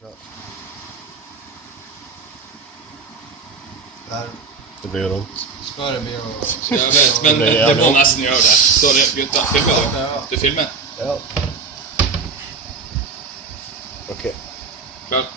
Ja. Der Det blir jo rundt. skal det bli å... Jeg vet, men det må nesten gjøre det. Sorry, gutta. Filmer du? Ja. Du filmer? Ja. Ok. Klar.